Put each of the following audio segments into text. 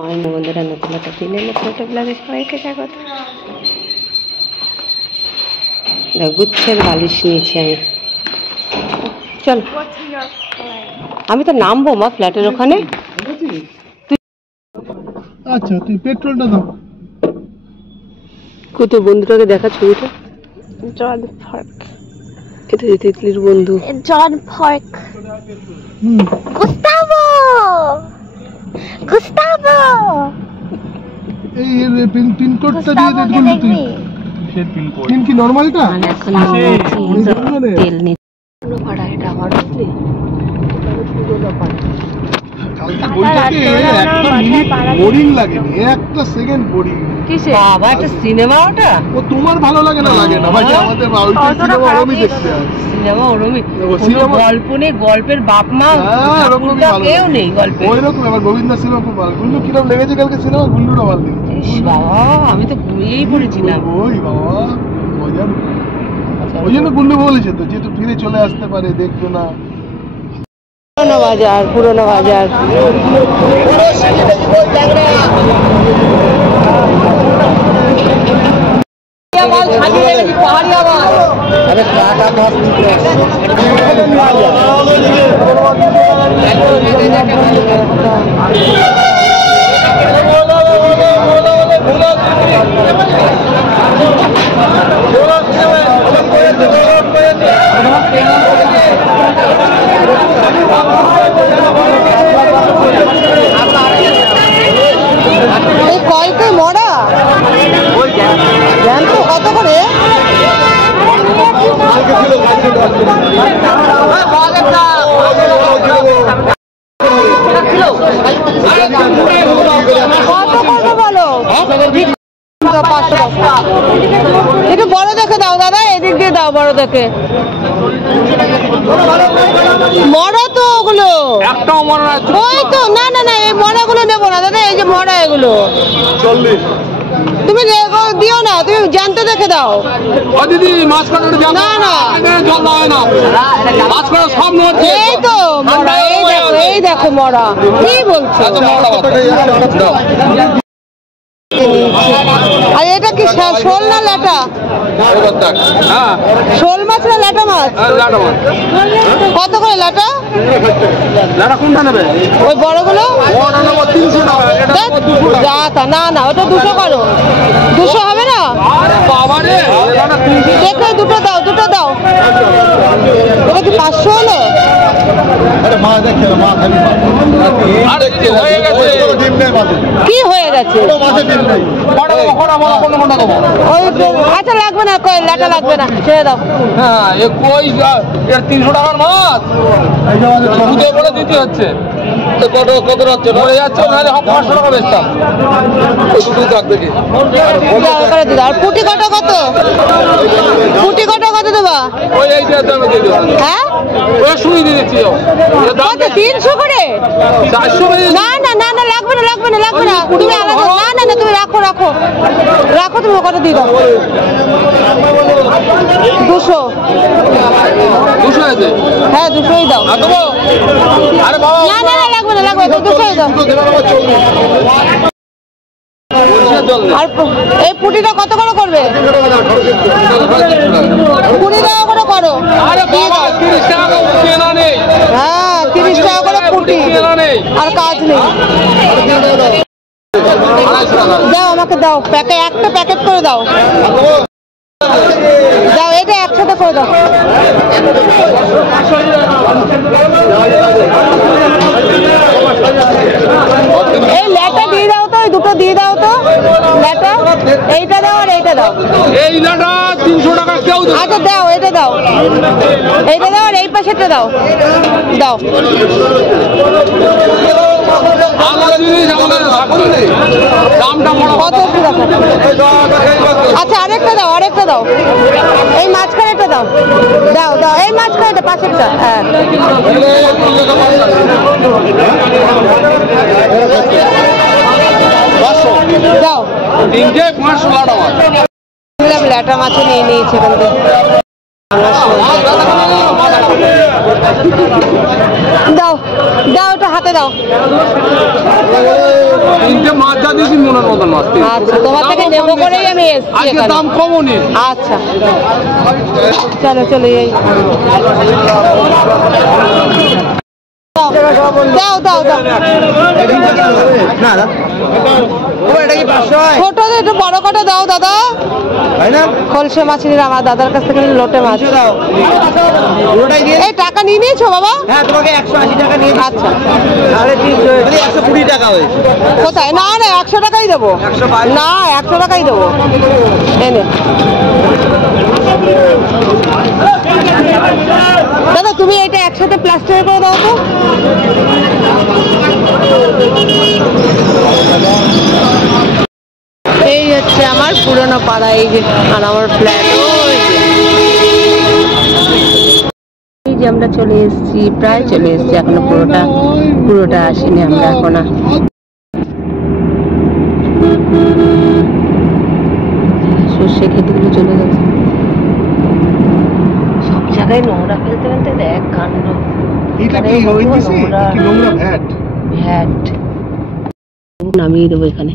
বন্ধুরা নতুন একটা দিনের নতুন একটা ব্লগে সবাইকে স্বাগত। গুচ্ছের বালিশ নিয়েছি আমি। চল, আমি তো নামবো মা ফ্ল্যাটের ওখানে। আচ্ছা তুই পেট্রোলটা দাও। কত বন্ধুটাকে দেখা ছবিটা। জন ফার্ক, এটা যে তিতলির বন্ধু জন ফার্ক। গুস্তাভো গুস্তাভো এই পিন কোডটা দিয়ে দে বন্ধু তুই। কিসের পিন কোড? পিন কি নরমালটা? এখন তেল নি পুরো ভাড়া এটা আমার বুঝলি। কালকে বইটাতে একটা মিনিট বোরিং লাগেনি, একটা সেকেন্ড বোরিং। কিসে বাবা এটা সিনেমা? ওটা ও তোমার ভালো লাগে না লাগে না ভাই, আমাদের ওইটা সিনেমা ওরমই দেখতে হয়। সিনেমা ওরমই, গল্প নেই, গল্পের বাপ মা এরকমই ভালো, কেউ নেই গল্পে। ওইরকম আমার গোবিন্দ সিনেমা খুব ভালো। গুল্লু কিরম লেগেছে কালকে সিনেমা? গুল্লুটা ভালো লেগেছে বাবা, আমি তো ঘুমিয়েই পড়েছিলাম। ওই বাবা মজার, ওই জন্য গুল্লু বলেছে তো যেহেতু ফিরে চলে আসতে পারে দেখবে না। পুরোনো বাজার, পুরোনো বাজার। কয়তে মরা জ্যান্ত কত করে? কত করবো বলো? একটু বড় দেখে দাও দাদা, এদিক দিয়ে দাও বড় দেখে। মরা তো ওগুলো, ওই তো। না না না, এই মরাগুলো নেবো না দাদা, এই যে মরা এগুলো। তুমি দিও না, তুমি জ্যান্ত দেখে দাও। না না, এই তো মরা, এই দেখো মরা। কি বলছো? আর এটা কি শোল না ল্যাটা? শোল মাছ না ল্যাটা মাছ? কত করে ল্যাটা? ওই বড়গুলো না না, ওটা 200 করো। 200 হবে না? দেখো দুটো দাও, দুটো দাও। এটা কি 500 হলো? কি হয়ে গেছে? আচ্ছা লাগবে না, ল্যাটা লাগবে না, ছেড়ে দাও। হ্যাঁ 300 টাকার মাছ বলে দিতে হচ্ছে। কত যাচ্ছে পড়ে যাচ্ছে, নাহলে 500 টাকা বেচতাম। আর পুটি কটা কত? পুটি কটা কত দেবা? ওই এইটার দামে দিয়ে দেবো। হ্যাঁ ওই শুনি দিয়ে দিচ্ছি। কত? 300 করে? 400 না না না না, লাগবে না লাগবে না লাগবে না, তুমি আলাদা। না না না, তুমি রাখো রাখো রাখো, তুমি কত দিয়ে দাও? 200। 200 আছে? হ্যাঁ 200ই দাও। আরে বাবা না না না, লাগবে না লাগবে না, 200ই দাও। আর এই পুটিটা কত করে করবে? 20 টাকা করে করো। আরে বাবা 30 টাকা কেনা নেই। হ্যাঁ 30 টাকা করে পুটি, আর কাজ নেই। দাও আমাকে দাও, একটা প্যাকেট করে দাও। দাও, এটা একসাথে করে দাও। এই ল্যাটা দিয়ে দাও তো, এই দুটো দিয়ে দাও তো ল্যাটা। এইটা দাও আর এইটা দাও। এই ল্যাটা 300 টাকা কেউ দেবে? আচ্ছা দাও, এটা দাও, এইটা দাও আর এই পাশেরটা দাও। দাও। কত দেখো। আচ্ছা আরেকটা দাও, আরেকটা দাও। এই মাঝখানেটা দাও, দাও দাও, এই মাঝখানেটা, পাশেরটা। হ্যাঁ দাও। 500 টাকা ল্যাটা মাছ নিয়ে নিয়েছে এখান থেকে। দাও দাও, ওটা হাতে দাও। তিনটে মাছ যা দিয়েছি মনের মতন মাছ। আচ্ছা, তোমার থেকে নেবো করেই আমি এসেছি আজকে এখানে। দাম কমও নেই। আচ্ছা চলো চলো এই দাও দাও দাও ছোট একটু বড় কটা দাও দাদা। খলসে মাছ নিলে আমার দাদার কাছ থেকে লোটে মাছ। এই টাকা নিয়ে নিয়েছো বাবা? হ্যাঁ, তোমাকে 180 টাকা নিয়ে। আচ্ছা তাহলে 120 টাকা হয়েছে। কোথায়? না না 100 টাকাই দেবো। না 100 টাকাই দেবো। এনে দাদা তুমি এটা একসাথে প্লাস্টার করে দাও তো। এই হচ্ছে আমার পুরনো পাড়া, এই যে আর আমার ফ্ল্যাট। এই যে আমরা চলে এসেছি, প্রায় চলে এসেছি, এখনো পুরোটা আসিনি আমরা এখন। সর্ষে ক্ষেতগুলো চলে গেছে, সব জায়গায় নোংরা ফেলতে ফেলতে দেখ কাণ্ড। ভ্যাট নামিয়ে দেবো এখানে,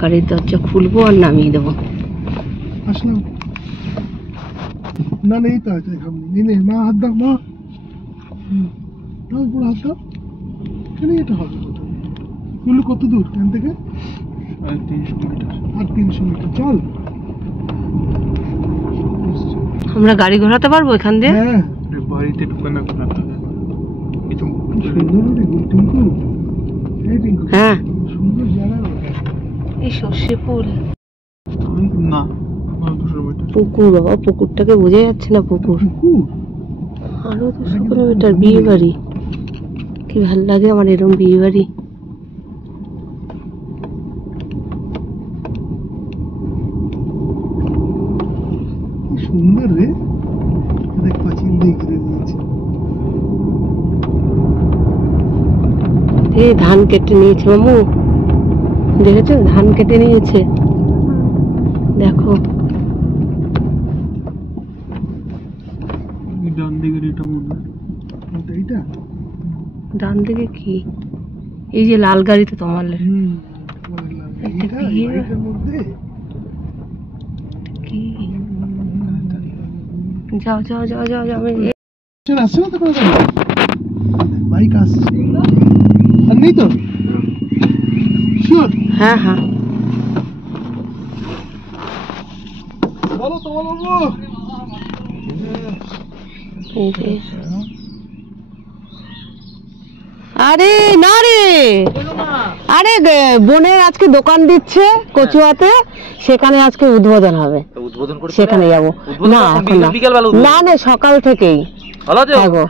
গাড়ির দরজা খুলবো আর নামিয়ে দেবো। আসলাম না, নেই তো আছে সামনে। মা হাত দাও, মা দাও, পুরো হাত দাও। কেন এটা হবে কত দূর এখান থেকে? 300 মিটার। আর 300 মিটার চল। আমরা গাড়ি ঘোরাতে পারবো এখান দিয়ে? হ্যাঁ, বাড়িতে ঢুকানো কিছু হ্যাঁ সুন্দর জায়গা। এই সর্ষে ফুল না, পুকুর, বাবা পুকুরটাকে বোঝা যাচ্ছে না। পুকুর আরো 200 কিলোমিটার। বিয়ে বাড়ি, কি ভাল লাগে আমার এরকম বিয়ে বাড়ি। সুন্দর রে, দেখ পাঁচিল দিয়ে ঘিরে দিয়েছে। এই ধান কেটে নিয়েছে মামু, দেখেছো ধান কেটে নিয়েছে, দেখো। ডান দিকের এটা মনে হয় এইটা ডান দিকে কি? এই যে লাল গাড়িতে তোমার এইটার মধ্যে কি? যাও যাও যাও যাও যাও। আসছে না তো কোনো গাড়ি, বাইক আসছে। আর নেই তো? শিওর? হ্যাঁ হ্যাঁ বলো তো, বলো। এই যে। আরে না রে, আরে বোনের আজকে দোকান দিচ্ছে কচুয়াতে, সেখানে আজকে উদ্বোধন হবে। সেখানে যাবো। না এখন না, না সকাল থেকেই। থাকো।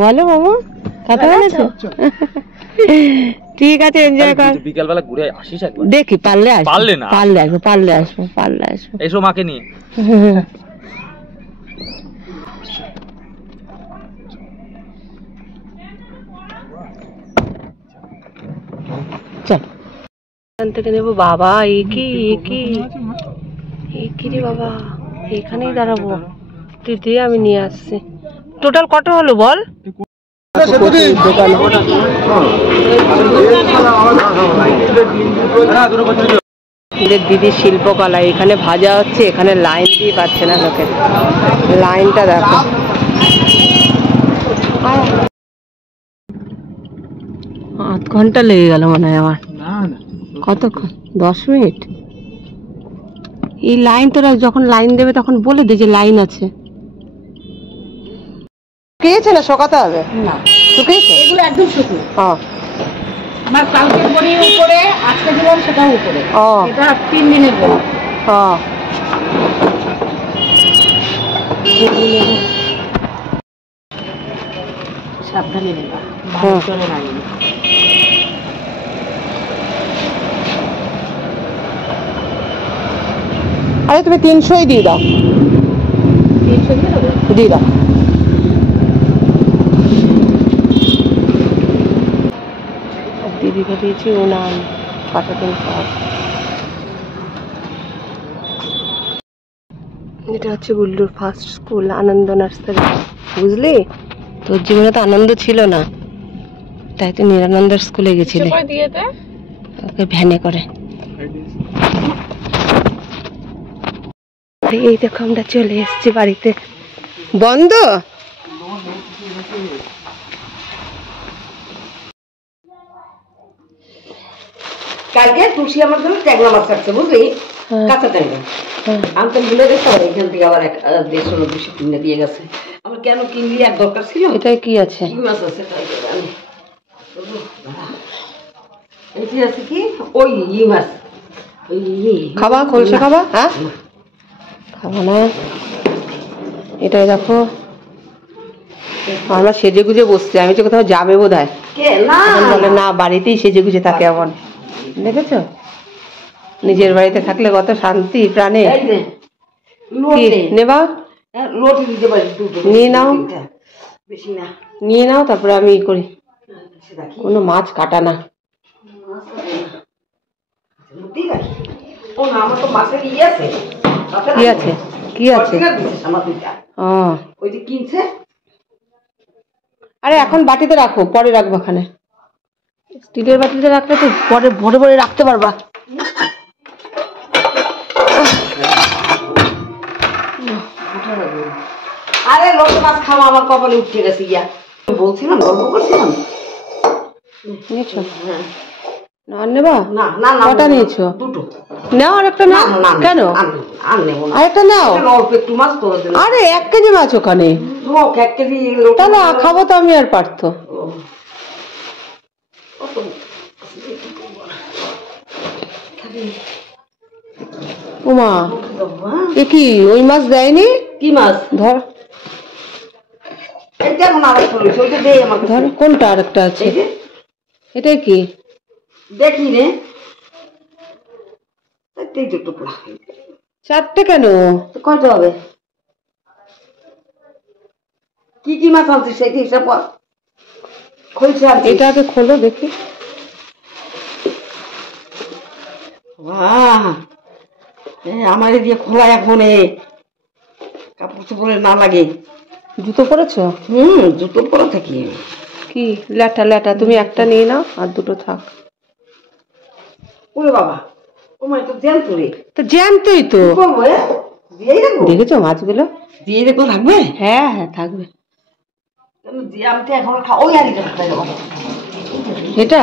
বলো মামু, কথা বলেছো? ঠিক আছে, এনজয় কর। বিকালবেলা ঘুরে আসিস একবার। দেখি পারলে আসবো, পারলে না? পারলে আসবো। এসো মাকে নিয়ে। চল এখান থেকে নেবো। বাবা এই কি রে বাবা, এখানেই দাঁড়াবো। তুই দিয়ে আমি নিয়ে আসছি। টোটাল কত হলো বল? দিদির শিল্পকলা, এখানে ভাজা হচ্ছে, এখানে লাইন দিয়ে পাচ্ছে না লোকের। লাইনটা দেখো। 8 ঘন্টা লেগে গেল মনে হয় আমার। কতক্ষণ? 10 মিনিট। এই লাইন তোরা যখন লাইন দেবে তখন বলে দে যে লাইন আছে। শুকিয়েছে না শোকাতে হবে? না শুকিয়েছে, এগুলো একদম শুকনো। আমার কালকে বড়ি উপরে, আজকে দিলাম সেটা উপরে। এটা 3 দিনের বড়ি। সাবধানে নেবা, চলে না। আরে তুমি 300ই দিয়ে দাও, 300 দিয়ে দাও। দিদিকে দিয়েছি উনান কাটাতেন পর। এটা হচ্ছে বুল্লুর ফার্স্ট স্কুল, আনন্দ নার্সারি। বুঝলি, তোর জীবনে তো আনন্দ ছিল না, তাই তো নিরানন্দের স্কুলে গেছিলে, ওকে ভ্যানে করে। এই দেখো আমরা চলে এসেছি বাড়িতে। বন্ধ? কালকে তুলসী আমার জন্য ট্যাংরা মাছ কাটছে, বুঝলি, কাঁচা ট্যাংরা। আমি তো ভুলে দেখতে পারি, এখান থেকে আবার 150-200 কিনে দিয়ে গেছে। আমার কেন কিনলি, আর দরকার ছিল? এটাই কি আছে? কি মাছ আছে তাই জানি। এটি আছে কি, ওই মাছ, ওই খাবা, খোলসা খাবা? হ্যাঁ খাবো না। এটাই দেখো, আমরা সেজে গুজে বসছি। আমি তো কোথাও যাবে বোধ হয়, বলে না বাড়িতেই সেজে গুজে থাকে। এমন দেখেছো, নিজের বাড়িতে থাকলে কত শান্তি প্রাণে। নেবা, নিয়ে নাও, নিয়ে নাও, তারপরে আমি ই করি। কোনো মাছ কাটা না। কি আছে, কি আছে? ও আরে এখন বাটিতে রাখো, পরে রাখবো। এখানে স্টিলের বাটিতে রাখলে তো পরে ভরে ভরে রাখতে পারবা। আরে লোক মাছ খাওয়া আমার কপালে উঠে গেছে। গিয়া বলছিলাম, গল্প করছিলাম। নিয়েছো? না নেবা? না না না, কটা নিয়েছো? দুটো নাও, আর একটা নাও। কেন? আর নেবো না, আরেকটা নাও। অল্প একটু মাছ তোরা দিলাম। আরে 1 কেজি মাছ ওখানে, 1 কেজি তাহলে খাবো তো আমি আর পারতো। উমা, এ কি ওই মাছ দেয়নি? কি মাছ? ধর ধর, কোনটা আরেকটা আছে? এটা কি? দেখি রে, 4টে কেন? কয়টা হবে? কি কি মাছ আনছিস সেটা হিসাব কর। এটা আগে খোলো দেখি। আমার দিয়ে খোলা এখন, কাপড় চোপড়ে না লাগে। জুতো পরেছো? জুতো পরে থাকি। কি ল্যাটা ল্যাটা, তুমি একটা নিয়ে নাও আর দুটো থাক। ওরে বাবা, তোমার তো জ্যান্ত রে। তো জ্যান্তই তো। দিয়েই রাখবো? দেখেছো মাছগুলো? দিয়ে রেখো, থাকবে? হ্যাঁ হ্যাঁ থাকবে। এখন ওই হাড়িটা খাই দেবো। এটা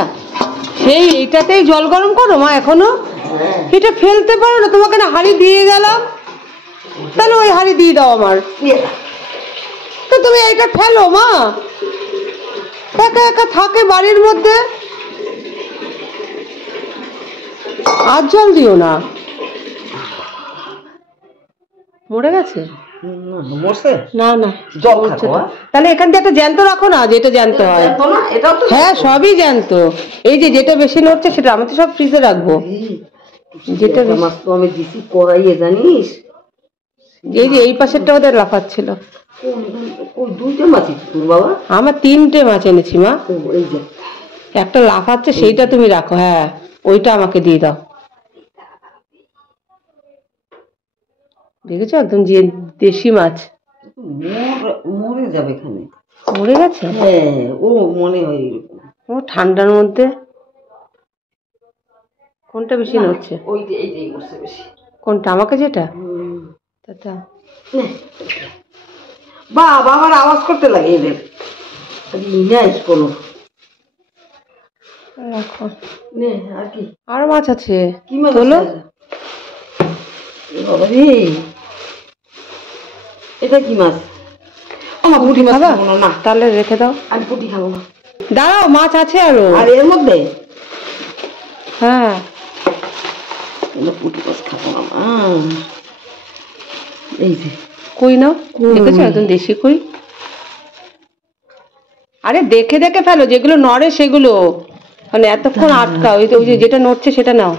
সেই এইটাতেই জল গরম করো মা এখনো? এটা ফেলতে পারো না? তোমাকে না হাঁড়ি দিয়ে গেলাম, তাহলে ওই হাঁড়ি দিয়ে দাও আমার। তো তুমি এইটা ফেলো মা, একা একা থাকে বাড়ির মধ্যে। আর জল দিও না। মরে গেছে? না না, তাহলে এখান থেকে একটা জ্যান্ত রাখো না, যেটা জ্যান্ত হয়। হ্যাঁ সবই জ্যান্ত। এই যে যেটা বেশি নড়ছে সেটা আমি তো সব ফ্রিজে রাখবো। যেটা মাছ তো আমি দিছি কড়াইয়ে, জানিস। এই যে এই পাশেরটা ওদের লাফাচ্ছিল। দুইটা মাছই তোর বাবা? আমার 3টে মাছ এনেছি মা। এই যে একটা লাফাচ্ছে, সেইটা তুমি রাখো। হ্যাঁ ওইটা আমাকে দিয়ে দাও। দেখেছো, একদম যে দেশি মাছ। মরে যাবে এখানে। মরে গেছে? হ্যাঁ, ও মনে হয় ও ঠান্ডার মধ্যে। কোনটা বেশি নড়ছে? এইটাই করছে বেশি। কোনটা? আমাকে যেটা? বাবা আমার আওয়াজ করতে লাগে এদের। কোনো রাখো। নে, আর কি? আর মাছ আছে? কি মাছ? এটা কি মাছ? আমার পুঁটি মাছ খাবো না। তাহলে রেখে দাও। আমি পুঁটি খাবো না। দাঁড়াও, মাছ আছে আরো। আর এর মধ্যে? হ্যাঁ, পুঁটি মাছ খাবো না। এই যে কই নাও, দেখেছো একদম দেশি কই। আরে দেখে দেখে ফেলো, যেগুলো নড়ে সেগুলো, মানে এতক্ষণ আটকা। ওই যে যেটা নড়ছে সেটা নাও।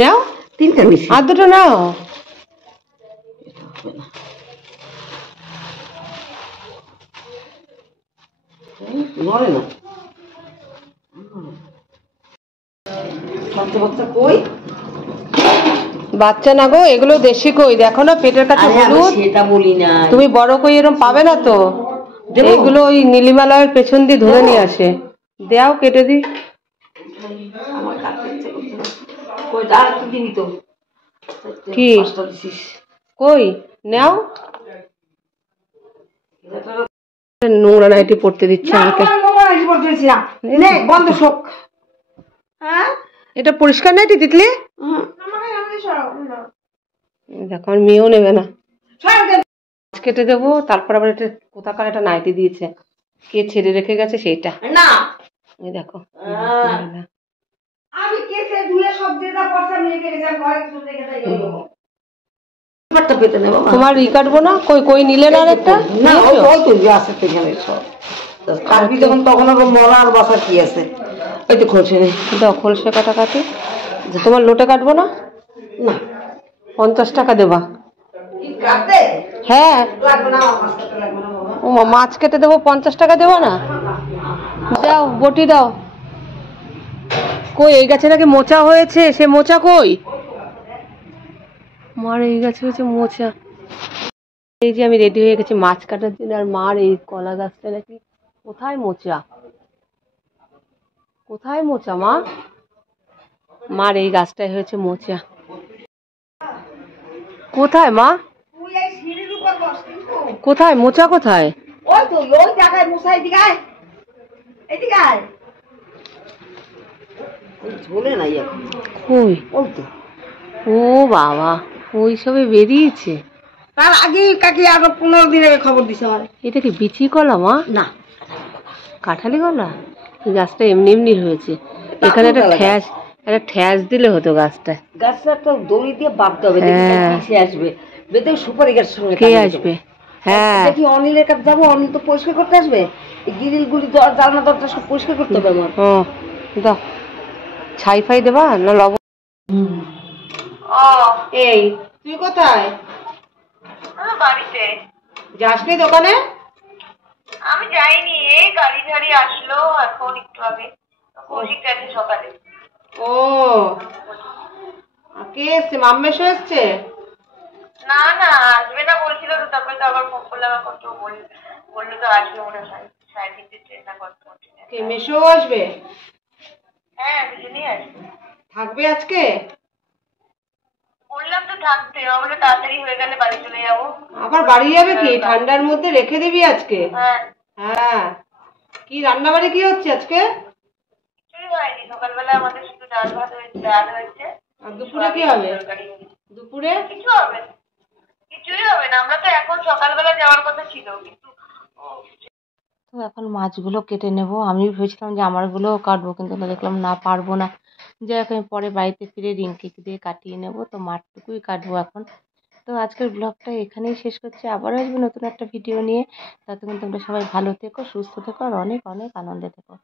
নাও, 3টা নিছি। আর দুটো নাও। নড়ে না। বাচ্চা বাচ্চা কই? বাচ্চা না গো, এগুলো দেশি কই, দেখো না পেটের কাছে আরে আমি হলুদ। সেটা বলি না। তুমি বড় কই এরকম পাবে না তো। দেবো? এগুলো ওই নীলিমালয়ের পেছন দিয়ে ধরে নিয়ে আসে। দেও কেটে দি। আমার কাটতে ইচ্ছে করছে না। কইটা আর একটু দিবি তো। কি? 5টা দিছিস। কই নাও। নোংরা নাইটি পড়তে দিচ্ছে না, আমাকে। আমার মোবাইল আইডি পড়তে দিছি না। নে বন্ধ শোক। হ্যাঁ? এটা পরিষ্কার নাইটি তিতলি? দেখো আমার মেয়েও নেবে না। ছাড় দে। মাছ কেটে দেবো, তারপর আবার এটা কোথাকার একটা নাইটি দিয়েছে, কে ছেড়ে রেখে গেছে সেইটা। না। এই দেখো। আমি কেসে ধুয়ে সব দিয়ে যা পয়সা নিয়ে গেছিলাম ঘরে কিছু রেখে যাই ব্যাপারটা পেতে নেব। তোমার ই কাটবো না, কই কই নিলে না আরেকটা? না ওই তো যে আছে তো এখানে সব কাটবি যখন তখন আবার মরা আর বাসার কি আছে। ওই তো খোঁজে নেই। দাও খোলসে কাটা কাটি। তোমার লোটে কাটবো না? না 50 টাকা দেবা। কাটতে হ্যাঁ। লাগবে না, আমার মাছ কাটতে লাগবে না বাবা। ও মা, মাছ কেটে দেবো 50 টাকা দেবো না? দাও বটি দাও। কই এই গাছে নাকি মোচা হয়েছে, সে মোচা কই? মার এই গাছে হয়েছে মোচা। এই যে আমি রেডি হয়ে গেছি মাছ কাটার জন্য, আর মার এই কলা গাছটা নাকি কোথায় মোচা, কোথায় মোচা মা? মার এই গাছটাই হয়েছে মোচা। কোথায় মা? তুই এই সিঁড়ির উপর বস কিন্তু। কোথায় মোচা কোথায়? ওই তো ওই জায়গায় মশাই এদিকে আয়। এদিকে আয়। ঝোলে নাই এখন। কই? ওই তো। ও বাবা, ওই সবে বেরিয়েছে। তার আগে কাকি আরো 15 দিন আগে খবর দিছে আমার। এটা কি বিচি কলা মা? না কাঁঠালি কলা? এই গাছটা এমনি এমনি হয়েছে। এখানে একটা ঠ্যাস দিলে হতো গাছটা। গাছটা একটা দড়ি দিয়ে বাঁধতে হবে, দেখি কিসে আসবে। বেদে সুপারি গাছের সঙ্গে কে আসবে? হ্যাঁ দেখি অনিলের কাছে যাবো, অনিল তো পরিষ্কার করতে আসবে। এই গ্রিল গুলি জানলা দরজা সব পরিষ্কার করতে হবে আমার। ও দাও, ছাই ফাই দেবা না লবণ? এই তুই কোথায়? বাড়িতে। যাসনি দোকানে? আমি যাইনি, এই গাড়ি ঝাড়ি আসলো এখন একটু আগে, কৌশিক গেছে সকালে। ও কে এসছে? মাম্মেশো এসছে? না না আসবে না বলছিল তো, তারপরে তো আবার ফোন করলাম, এখন তো বললো তো আসবে মনে হয় 3:30 ট্রেন না কত। কে মেশো আসবে? হ্যাঁ দুজনেই আসবে। থাকবে আজকে? বললাম তো থাকতে, বলে তাড়াতাড়ি হয়ে গেলে বাড়ি চলে যাবো। আবার বাড়ি যাবে কি? ঠান্ডার মধ্যে রেখে দিবি আজকে? হ্যাঁ। হ্যাঁ। কি রান্না বাড়ি কি হচ্ছে আজকে? কিছুই হয়নি, সকালবেলা আমাদের শুধু ডাল ভাত হয়েছে, ডাল হয়েছে। আর দুপুরে কি হবে? দুপুরে কিছু হবে না, কিছুই হবে না। আমরা তো এখন সকালবেলা যাওয়ার কথা ছিল, কিন্তু তো এখন মাছগুলো কেটে নেব। আমি ভেবেছিলাম যে আমারগুলো কাটবো, কিন্তু দেখলাম না পারবো না। যাই হোক আমি পরে বাড়িতে ফিরে রিঙ্কি দিয়ে কাটিয়ে নেব। তো মাছটুকুই কাটবো এখন। তো আজকের ব্লগটা এখানেই শেষ করছি। আবারও আসবো নতুন একটা ভিডিও নিয়ে। ততক্ষণ তোমরা সবাই ভালো থেকো, সুস্থ থেকো, আর অনেক অনেক আনন্দে থেকো।